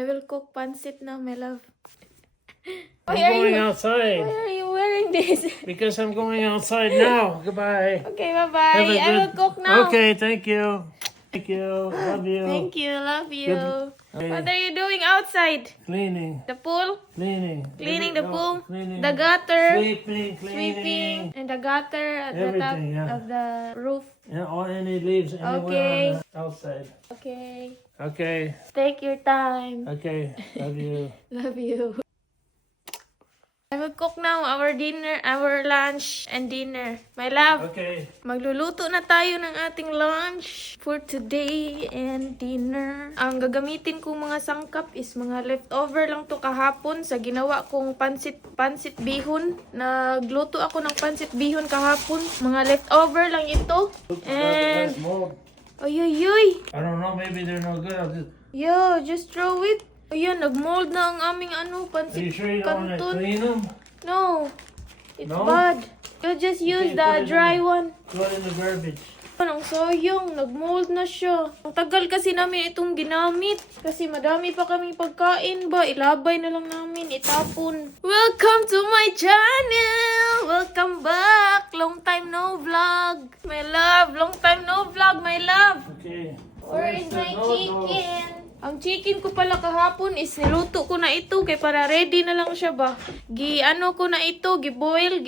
I will cook pancit now, my love. I'm Why are going you- outside Why are you wearing this? because I'm going outside now. Goodbye. Okay, Have bye-bye. a I good... will cook now. Okay, thank you. Thank you. Love you. Thank you, love you. Okay. What are you doing outside? Cleaning. The pool? Cleaning. Cleaning the pool? Cleaning. The gutter? Sweeping. Sweeping? And the gutter at the top Everything, yeah. of the roof? And all any leaves anywhere Okay. on the outside. Okay. Okay. Take your time. Okay. Love you. Love you. I will cook now our dinner, our lunch and dinner. My love, Okay. magluluto na tayo ng ating lunch for today and dinner. Ang gagamitin kong mga sangkap is mga leftover lang to kahapon sa ginawa kong pansit bihon. Nagluto ako ng pansit bihon kahapon. Mga leftover lang ito. And, That's mold. oy, oy, oy. I don't know. Maybe they're no good. I'll just... Yo, just throw it. Ayan, nagmold na ang aming Are you pansit sure you don't want to canton. clean them? No, it's No? bad. You just use Okay, the put it in dry the- one. Throw it in the garbage. Ang sayang, nagmold na siya. Ang tagal kasi namin itong ginamit. Kasi madami pa kaming pagkain ba. Ilabay na lang namin, itapon. Welcome to my channel! Welcome back! Long time no vlog. My love, long time no vlog, my love. Okay. Where is Where's the my noodles? chicken? Ang chicken ko pala kahapon is niluto ko na ito kay para ready na lang siya ba. Ano ko na ito, gipa-boil.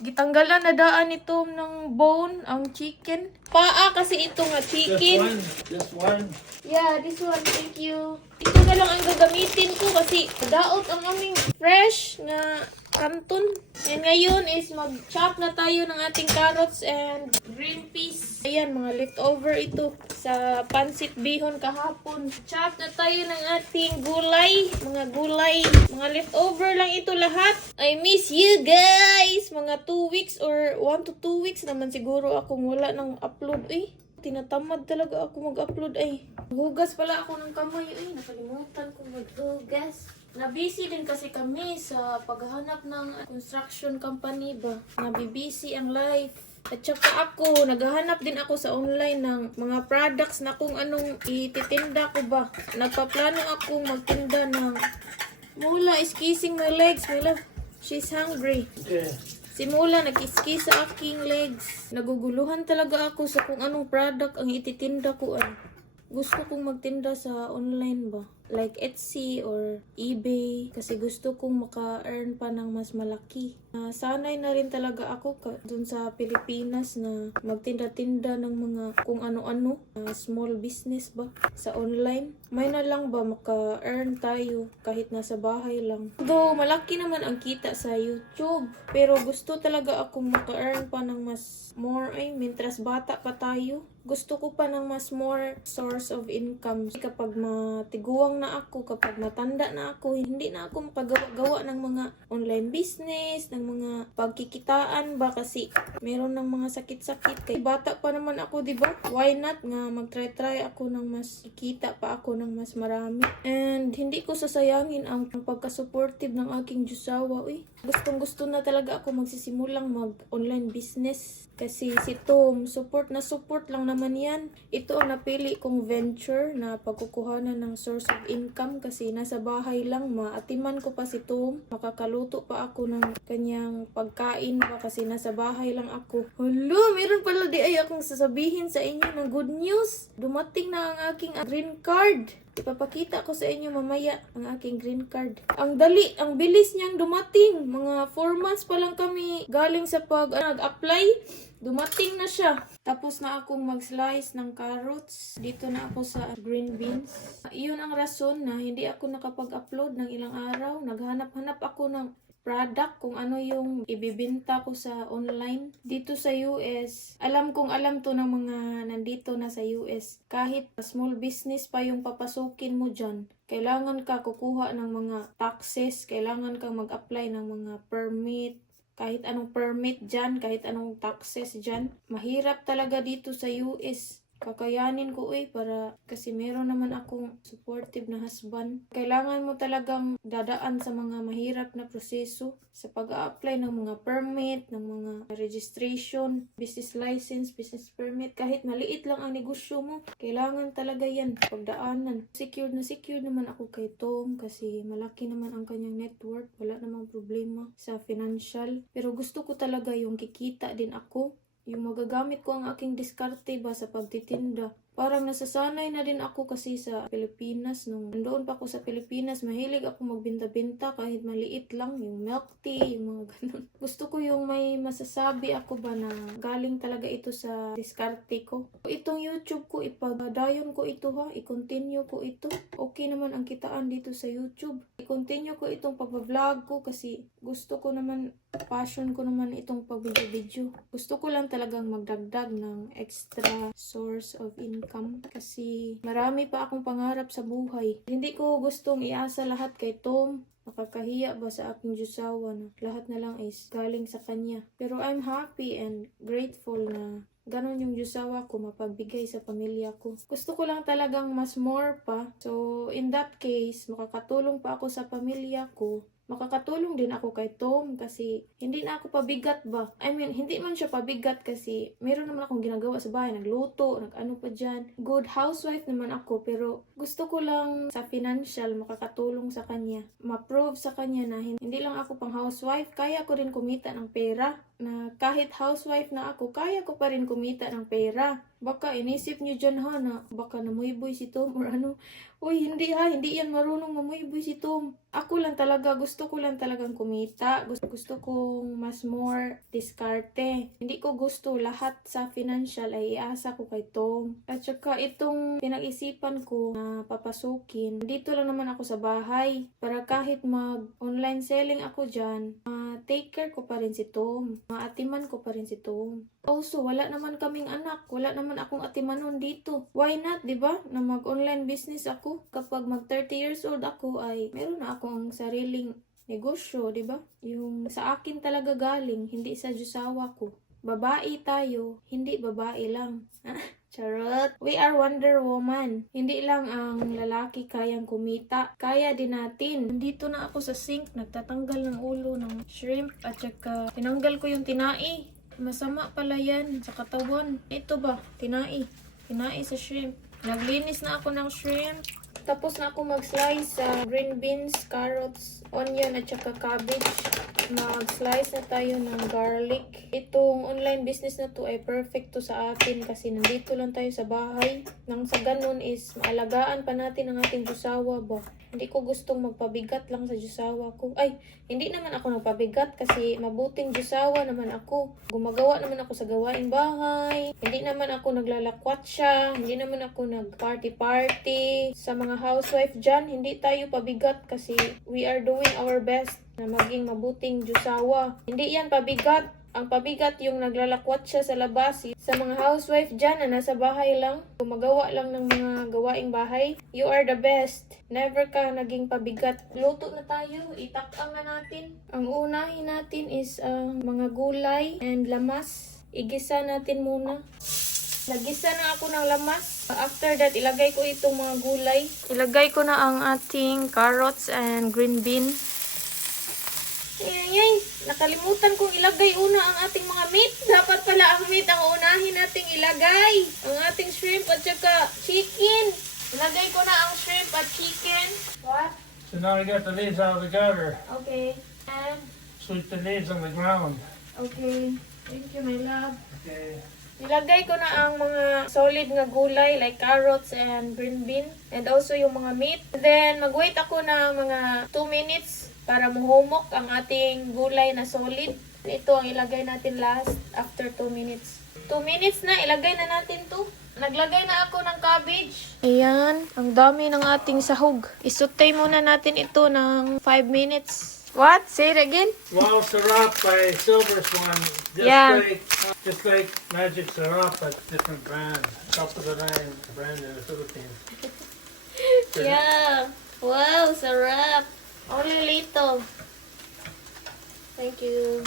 Gitanggalan na daan ito ng bone, ang chicken. Paa kasi ito nga chicken. Just one. Yeah, this one, thank you. Ito na lang ang gagamitin ko kasi daot ang aming fresh na kanton. And ngayon is mag-chop na tayo ng ating carrots and green peas. Ayan, mga leftover ito sa pansit bihon kahapon. Chop na tayo ng ating gulay. Mga leftover lang ito lahat. I miss you guys! Mga 2 weeks or 1 to 2 weeks naman siguro akong wala ng upload. Tinatamad talaga ako mag-upload ay. Hugas pala ako ng kamay. Nakalimutan ko maghugas. Nabisi din kasi kami sa paghahanap ng construction company ba. Nabibisi ang life. At saka ako, naghahanap din ako sa online ng mga products na kung anong ititinda ko ba. Nagpaplano akong magtinda ng Mula is kissing my legs, my love. She's hungry. Okay. Si Mula nag-iski sa aking legs. Naguguluhan talaga ako sa kung anong product ang ititinda ko. Gusto kong magtinda sa online ba? Like Etsy or eBay. Kasi gusto kong maka-earn pa ng mas malaki. Sanay na rin talaga ako dun sa Pilipinas na magtinda-tinda ng mga kung ano-ano. Small business ba? Sa online. May na lang ba maka-earn tayo kahit nasa bahay lang. Though malaki naman ang kita sa YouTube. Pero gusto talaga akong maka-earn pa ng mas more mintras bata pa tayo. Gusto ko pa ng mas more source of income. Kapag matiguang na ako, kapag matanda na ako, hindi na ako makagawa-gawa ng mga online business, ng mga pagkikitaan ba kasi meron ng mga sakit-sakit. Kaya bata pa naman ako, di ba? Why not nga mag-try ako ng mas ikita pa ako ng mas marami. And hindi ko sasayangin ang pagka-supportive ng aking Diyosawa. Gustong-gusto na talaga ako magsisimulang mag-online business. Kasi si Tom, support lang naman yan. Ito ang napili kong venture na pagkukuhanan ng source of income kasi nasa bahay lang. Maatiman ko pa si Tom. Makakaluto pa ako ng kanyang pagkain ba kasi nasa bahay lang ako. Hala, meron pala di ay akong sasabihin sa inyo ng good news. Dumating na ang aking green card. Ipapakita ko sa inyo mamaya ang aking green card. Ang bilis niyang dumating. Mga 4 months pa lang kami galing sa nag-apply. Dumating na siya. Tapos na akong mag-slice ng carrots. Dito na ako sa green beans. Iyon ang rason na hindi ako nakapag-upload ng ilang araw. Naghanap-hanap ako ng product kung ano yung ibibenta ko sa online dito sa US. Alam to ng mga nandito na sa US. Kahit small business pa yung papasukin mo dyan, kailangan ka kukuha ng mga taxes, kailangan kang mag-apply ng mga permit, kahit anong permit dyan, kahit anong taxes dyan. Mahirap talaga dito sa US. kakayanin ko para kasi meron naman akong supportive na husband. Kailangan mo talagang dadaan sa mga mahirap na proseso sa pag-a-apply ng mga permit, ng mga registration, business license, business permit. Kahit maliit lang ang negosyo mo, kailangan talaga yan pagdaanan. Secured naman ako kay Tom kasi malaki naman ang kanyang network. Wala namang problema sa financial. Pero gusto ko talaga yung kikita din ako. Yung magagamit ko ang aking diskarte ba sa pagtitinda. Parang nasasanay na din ako kasi sa Pilipinas. Nung nandoon pa ako sa Pilipinas, mahilig ako magbenta-benta kahit maliit lang. Yung milk tea, yung mga ganun. Gusto ko yung may masasabi ako ba na galing talaga ito sa diskarte ko. Itong YouTube ko, ipagdayon ko ito ha. I-continue ko ito. Okay naman ang kitaan dito sa YouTube. I-continue ko itong pag-vlog ko kasi gusto ko naman, passion ko naman itong pag-video. Gusto ko lang talagang magdagdag ng extra source of income kasi marami pa akong pangarap sa buhay. Hindi ko gustong iasa lahat kay Tom. Nakakahiya ba sa aking Diyosawa na lahat na lang is galing sa kanya. Pero I'm happy and grateful na ganon yung Diyosawa ko mapagbigay sa pamilya ko. Gusto ko lang talagang mas more pa. So in that case, makakatulong pa ako sa pamilya ko. Makakatulong din ako kay Tom kasi hindi na ako pabigat ba. I mean, hindi man siya pabigat kasi meron naman akong ginagawa sa bahay. Nagluto, nag-ano pa dyan. Good housewife naman ako pero gusto ko lang sa financial makakatulong sa kanya. Ma-prove sa kanya na hindi lang ako pang housewife. Kaya ko rin kumita ng pera. Na kahit housewife na ako, kaya ko pa rin kumita ng pera. Baka inisip nyo dyan ha na baka namuyboy si Tom or ano. Uy, hindi ha, hindi yan marunong mamuyboy si Tom. Ako lang talaga, gusto ko lang talagang kumita. Gusto kong mas more diskarte. Hindi ko gusto lahat sa financial ay iasa ko kay Tom. At saka itong pinag-isipan ko na papasukin, dito lang naman ako sa bahay. Para kahit mag-online selling ako dyan, take care ko pa rin si Tom. Maatiman ko pa rin si Tom. Also, wala naman kaming anak. Wala naman akong atimanon dito. Why not, di ba? Na mag-online business ako. Kapag mag 30 years old ako ay meron na akong sariling negosyo, di ba? Yung sa akin talaga galing, hindi sa Diyosawa ko. Babae tayo, hindi babae lang. Charot. We are Wonder Woman. Hindi lang ang lalaki kayang kumita. Kaya din natin. Nandito na ako sa sink. Nagtatanggal ng ulo ng shrimp. At saka tinanggal ko yung tinai. Masama pala yan sa katawan. Ito ba? Tinai. Tinai sa shrimp. Naglinis na ako ng shrimp. Tapos na ako mag-slice sa green beans, carrots, onion at saka cabbage. Mag-slice na tayo ng garlic. Itong online business na to ay perfect to sa atin kasi nandito lang tayo sa bahay. Nang sa ganun is maalagaan pa natin ang ating Diyosawa ba. Hindi ko gustong magpabigat lang sa Diyosawa ko. Ay, hindi naman ako nagpabigat kasi mabuting Diyosawa naman ako. Gumagawa naman ako sa gawaing bahay. Hindi naman ako naglalakwatsa. Hindi naman ako nag-party-party. Sa mga housewife dyan, hindi tayo pabigat kasi we are doing our best na maging mabuting Diyosawa. Hindi yan pabigat. Ang pabigat yung naglalakwat siya sa labas. Sa mga housewife dyan na nasa bahay lang, gumagawa lang ng mga gawaing bahay, you are the best. Never ka naging pabigat. Luto na tayo. Itakang na natin. Ang unahin natin is mga gulay and lamas. Igisa natin muna. Nagisa na ako ng lamas. After that, ilagay ko itong mga gulay. Ilagay ko na ang ating carrots and green bean. Ay, nakalimutan kong ilagay una ang ating mga meat. Dapat pala ang meat ang unahin nating ilagay. Ang ating shrimp at saka chicken. Ilagay ko na ang shrimp at chicken. What? So now we got the leaves out of the gutter. Okay. And, Sweep the leaves on the ground. okay. Thank you, my love. Okay. Nilagay ko na ang mga solid nga gulay like carrots and green bean and also yung mga meat. And then mag-wait ako ng mga 2 minutes para mahumok ang ating gulay na solid. Ito ang ilagay natin last after 2 minutes. 2 minutes na, ilagay na natin to. Naglagay na ako ng cabbage. Ayan, ang dami ng ating sahog. Isutay muna natin ito ng 5 minutes. What? Say it again? Wow Syrup by Silver Swan. Just like Magic Syrup, but different brand. Top of the line brand in the Philippines. Yeah. Wow, sarap. Only little. Thank you.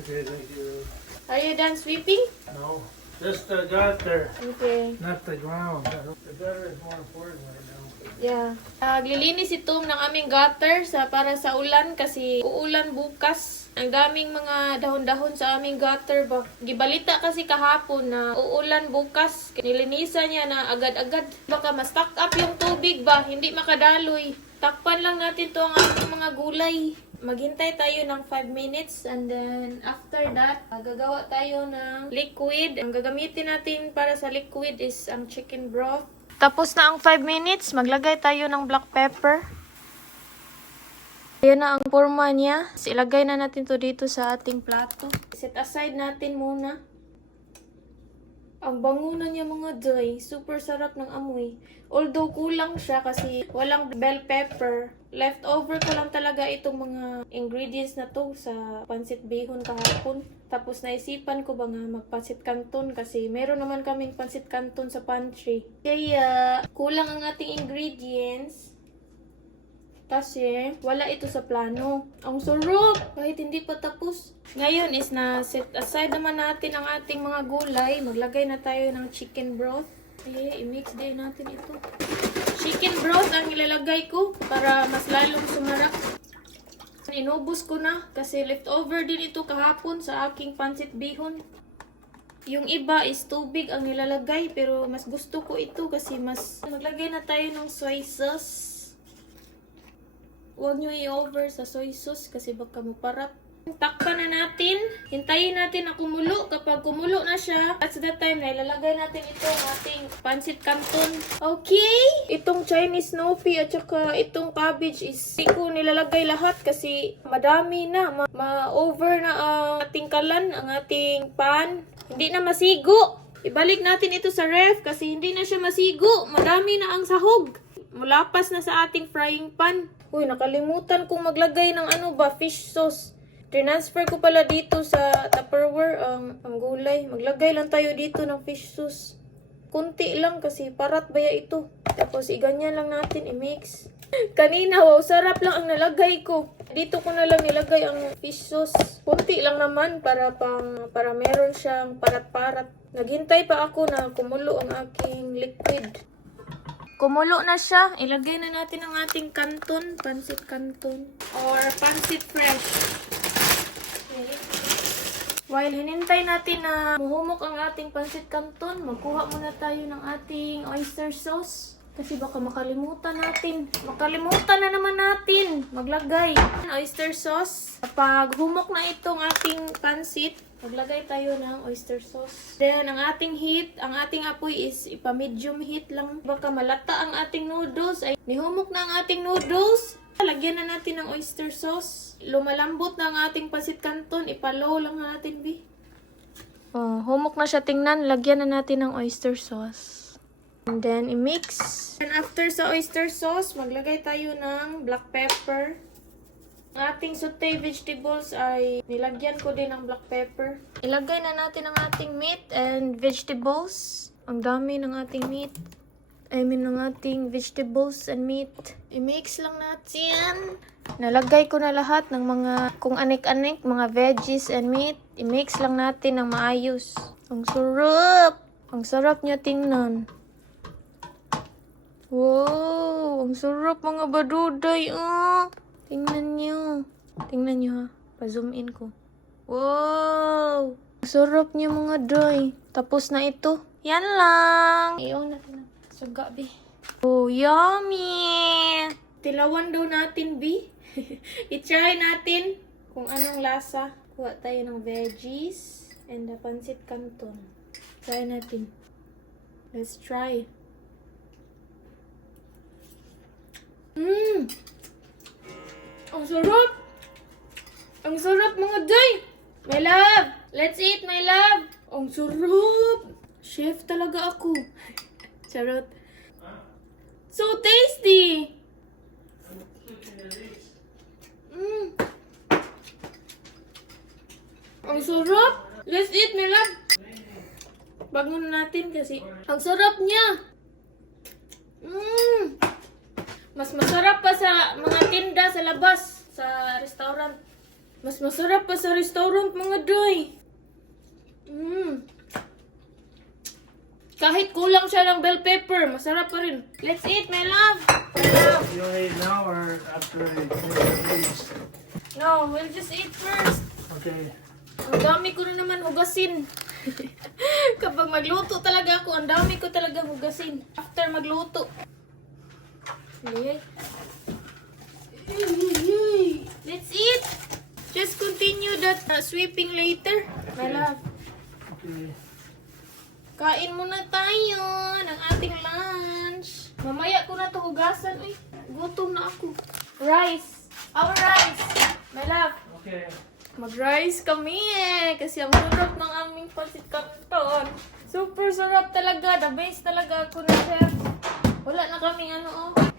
Okay, thank you. Are you done sweeping? No. Just the gutter, Okay. not the ground. The gutter is more important right now. Yeah. Naglilinis si Tom ng aming gutter para sa ulan kasi uulan bukas. Ang daming mga dahon-dahon sa aming gutter ba. Gibalita kasi kahapon na uulan bukas. Nilinisan niya na agad-agad. Baka ma-stock up yung tubig ba, hindi makadaloy. Takpan lang natin to ang ating mga gulay. Maghintay tayo ng 5 minutes and then after that, gagawa tayo ng liquid. Ang gagamitin natin para sa liquid is ang chicken broth. Tapos na ang 5 minutes, maglagay tayo ng black pepper. Ayan na ang forma niya. Ilagay na natin to dito sa ating plato. Set aside natin muna. Ang bango na niya mga day. Super sarap ng amoy. Although kulang siya kasi walang bell pepper. Leftover ko lang talaga itong mga ingredients na to sa pansit bihon kahapon. Tapos naisipan ko ba nga magpansit canton kasi meron naman kaming pansit canton sa pantry. Kaya kulang ang ating ingredients. Kasi wala ito sa plano. Ang sarap! Kahit hindi pa tapos. Ngayon is na set aside naman natin ang ating mga gulay. Maglagay na tayo ng chicken broth. I-mix din natin ito. Chicken broth ang ilalagay ko para mas lalong sumarap. Inubos ko na kasi leftover din ito kahapon sa aking pansit bihon. Yung iba is tubig ang nilalagay pero mas gusto ko ito kasi mas... Maglagay na tayo ng soy sauce. Huwag nyo i-over sa soy sauce kasi baka maparat. Takpan na natin. Hintayin natin na kumulo. Kapag kumulo na siya, at that time na ilalagay natin itong ating pansit canton. Okay? Itong Chinese Snoopy at saka itong cabbage is hindi ko nilalagay lahat kasi madami na. Ma-over na ang ating kalan, ang ating pan. Hindi na masigo. Ibalik natin ito sa ref kasi hindi na siya masigo. Madami na ang sahog. Mulapas na sa ating frying pan. Uy, nakalimutan kong maglagay ng fish sauce. Transfer ko pala dito sa Tupperware ang gulay. Maglagay lang tayo dito ng fish sauce. Kunti lang kasi parat baya ito. Tapos iganyan lang natin, i-mix. Kanina, wow, sarap lang ang nalagay ko. Dito ko na lang nilagay ang fish sauce. Kunti lang naman para meron siyang parat-parat. Naghintay pa ako na kumulo ang aking liquid. Kumulo na siya. Ilagay na natin ang ating canton, pansit canton, or pansit fresh. Okay. While hinintay natin na muhumok ang ating pansit canton, magkuha muna tayo ng ating oyster sauce. Kasi baka makalimutan natin. Makalimutan na naman natin maglagay ng oyster sauce. Kapag humok na itong ating pansit, maglagay tayo ng oyster sauce. Then, ang ating heat, ang ating apoy is ipa-medium heat lang. Baka malata ang ating noodles. Ay, nihumok na ang ating noodles. Lagyan na natin ng oyster sauce. Lumalambot na ang ating pansit canton. Ipa-low lang natin, B. Oh, humok na siya. Tingnan, lagyan na natin ng oyster sauce. And then, i-mix. And after sa oyster sauce, maglagay tayo ng black pepper. Ang ating sauté vegetables ay nilagyan ko din ng black pepper. Ilagay na natin ang ating meat and vegetables. Ang dami ng ating meat. ng ating vegetables and meat. I-mix lang natin. Nalagay ko na lahat ng mga kung anik-anik, mga veggies and meat. I-mix lang natin ng maayos. Ang sarap! Ang sarap niya tingnan. Wow! Ang sarap mga baduday. Oh! Tingnan nyo. Tingnan nyo ha. Pa-zoom in ko. Wow! Ang sarap niya mga day. Tapos na ito. Yan lang. Iyon natin. Suga, B. Oh, yummy! Tilawan daw natin, B. I-try natin kung anong lasa. Kuha tayo ng veggies and the pansit canton. Try natin. Let's try. Ang sarap! Ang sarap mga day! My love! Let's eat, my love! Ang sarap! Chef talaga ako. Charot. So tasty! Ang sarap! Let's eat, my love! Bangon natin kasi. Ang sarap niya! Mas masarap pa sa mga tinda sa labas, sa restaurant. Mas masarap pa sa restaurant mga day. Kahit kulang siya ng bell pepper, masarap pa rin. Let's eat, my love. My love. You want to eat now or after I finish these? No, we'll just eat first. Okay. Ang dami ko na naman hugasin. Kapag magluto talaga ako, ang dami ko talaga hugasin. After magluto. Yay. Let's eat. Just continue that sweeping later. My love. Okay. Kain muna tayo ng ating lunch. Mamaya ko na to hugasan. Uy, gutom na ako. Rice. Our rice. My love. Okay. Mag-rice kami kasi ang sarap ng aming pancit canton. Super sarap talaga. The best talaga ako na chef. Wala na kaming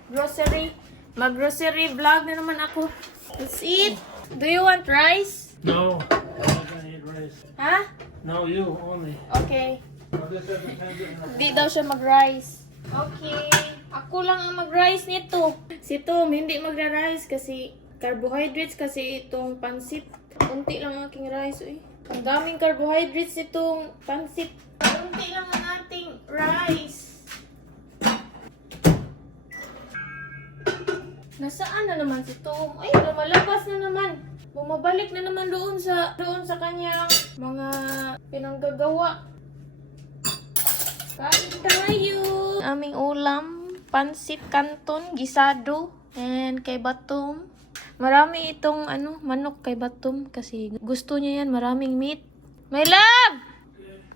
grocery. Mag-grocery vlog na naman ako. Let's eat. Do you want rice? No. I'm not gonna eat rice. Ha? No, you only. Okay. I'll just have the pancit and Di daw siya mag-rice. Okay. Ako lang ang mag-rice nito. Si Tom hindi magra-rice kasi carbohydrates kasi itong pansit. Unti lang ang aking rice. Uy. Ang daming carbohydrates itong pansit. Unti lang ang ating rice. Nasaan na naman si Tom? Ay, lumalabas na naman. Bumabalik na naman doon sa kanyang mga pinanggagawa. Kain tayo! Aming ulam, pansit canton, gisado, and kay Batom. Marami itong manok kay Batom kasi gusto niya yan, maraming meat. My love!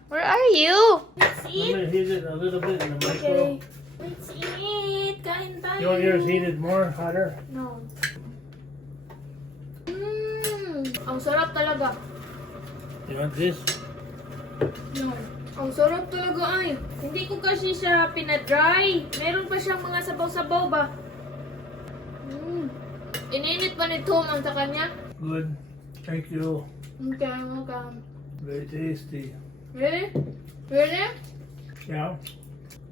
Where are you? Let's I'm eat! gonna heat it a little bit in the micro. Okay. Let's eat! Kain tayo! You want yours heated more, hotter? No. Ang sarap talaga. You want this? No. Ang sarap talaga ay. Hindi ko kasi siya pinadry. Meron pa siyang mga sabaw-sabaw ba? Ininit pa ni Tom ang sa kanya? Good. Thank you. Okay, okay. Very tasty. Really? Really? Yeah.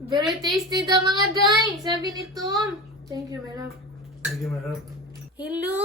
Very tasty daw mga day. Sabi ni Tom. Thank you, my love. Thank you, my love. Hello!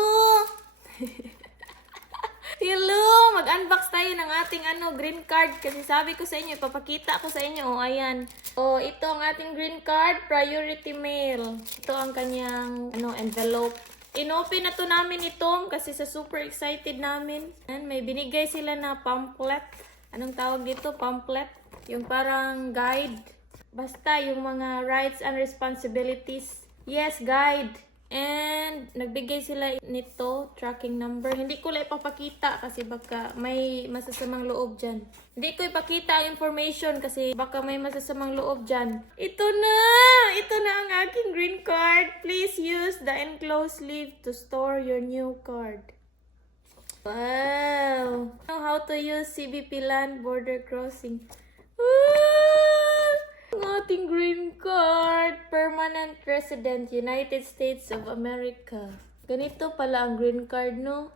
Hello! Mag-unbox tayo ng ating green card kasi sabi ko sa inyo, ipapakita ko sa inyo. Oh, ayan. Oh, ito ang ating green card, priority mail. Ito ang kanyang envelope. Inopen na to namin ni Tom kasi sa super excited namin. And may binigay sila na pamphlet. Anong tawag dito? Pamphlet? Yung parang guide. Basta yung mga rights and responsibilities. Yes, guide. And nagbigay sila nito, tracking number. Hindi ko lang ipapakita kasi baka may masasamang loob dyan. Hindi ko ipakita ang information kasi baka may masasamang loob dyan. Ito na! Ito na ang aking green card. Please use the enclosed sleeve to store your new card. Wow! Know how to use CBP land border crossing. Ang ating green card, permanent resident, United States of America. Ganito pala ang green card, no?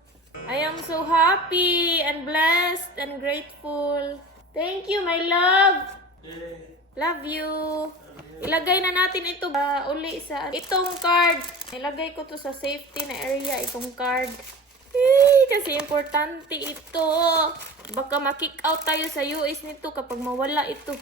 I am so happy and blessed and grateful. Thank you, my love. Love you. Ilagay na natin ito uli sa itong card. Ilagay ko to sa safety na area, itong card. Kasi importante ito. Baka ma-kick out tayo sa US nito kapag mawala ito.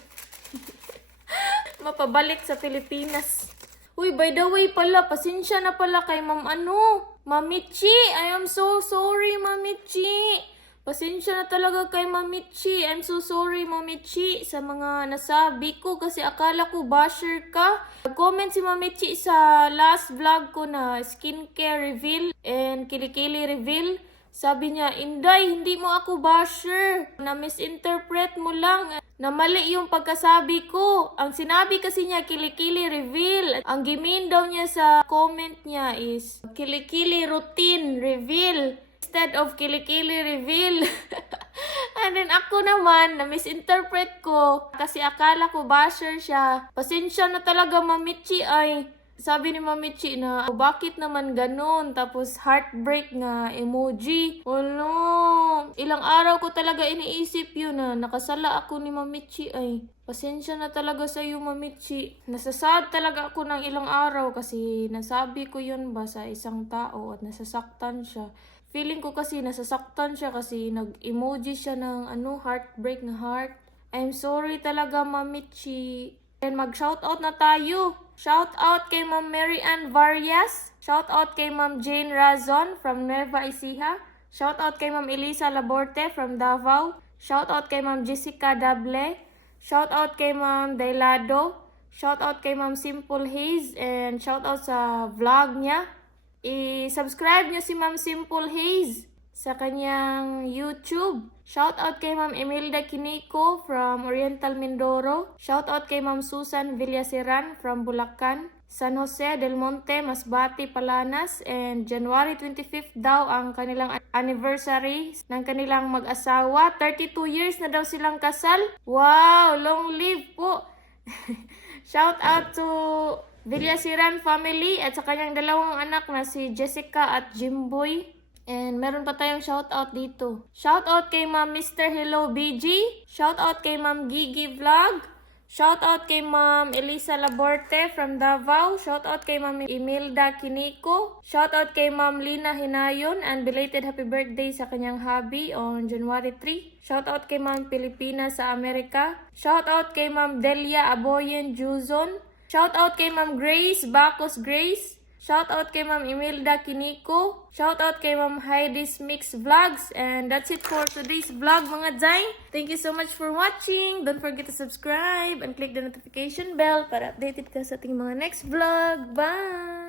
Mapabalik sa Pilipinas. Uy, by the way pala, pasensya na pala kay Mamichi. I am so sorry, Mamichi. Pasensya na talaga kay Mamichi. I'm so sorry, Mamichi, sa mga nasabi ko kasi akala ko basher ka. Comment si Mamichi sa last vlog ko na skincare reveal and kilikili reveal. Sabi niya, Inday, hindi mo ako basher. Na-misinterpret mo lang. Na mali yung pagkasabi ko. Ang sinabi kasi niya, kilikili reveal. Ang gimin daw niya sa comment niya is, kilikili routine reveal. Instead of kilikili reveal. And then ako naman, na-misinterpret ko. Kasi akala ko basher siya. Pasensya na talaga, Mamichi ay. Sabi ni Mamichi na, bakit naman ganun? Tapos heartbreak na emoji. Ilang araw ko talaga iniisip yun na nakasala ako ni Mamichi ay. Pasensya na talaga sa iyo, Mamichi. Nasasad talaga ako ng ilang araw kasi nasabi ko yun ba sa isang tao at nasasaktan siya. Feeling ko kasi nasasaktan siya kasi nag-emoji siya ng heartbreak na heart. I'm sorry talaga, Ma'am Michi. And mag-shoutout na tayo. Shoutout kay Ma'am Mary Ann Varias. Shoutout kay Ma'am Jane Razon from Nueva Ecija. Shoutout kay Ma'am Elisa Laborte from Davao. Shoutout kay Ma'am Jessica Dable. Shoutout kay Ma'am Dailado. Shoutout kay Ma'am Simple Haze. And shoutout sa vlog niya. I-subscribe niyo si Ma'am Simple Haze sa kanyang YouTube. Shoutout kay Ma'am Imelda Kinico from Oriental Mindoro. Shoutout kay Ma'am Susan Villaseran from Bulacan. San Jose del Monte, Masbate, Palanas. And January 25th daw ang kanilang anniversary ng kanilang mag-asawa. 32 years na daw silang kasal. Wow! Long live po! Shoutout to Villaseran family at sa kanyang dalawang anak na si Jessica at Jimboy. And meron pa tayong shoutout dito. Shoutout kay Ma'am Mr. Hello BG. Shoutout kay Ma'am Gigi Vlog. Shoutout kay Ma'am Elisa Laborte from Davao. Shoutout kay Ma'am Imelda Kinico. Shoutout kay Ma'am Lina Hinayon and belated happy birthday sa kanyang hubby on January 3. Shoutout kay Ma'am Pilipina sa Amerika. Shoutout kay Ma'am Delia Aboyen Juzon. Shoutout kay Ma'am Grace Bacos Grace. Shoutout kay Ma'am Imelda Kinico. Shoutout kay Ma'am Heidi's Mix Vlogs. And that's it for today's vlog, mga Jai. Thank you so much for watching. Don't forget to subscribe and click the notification bell para updated ka sa ating mga next vlog. Bye!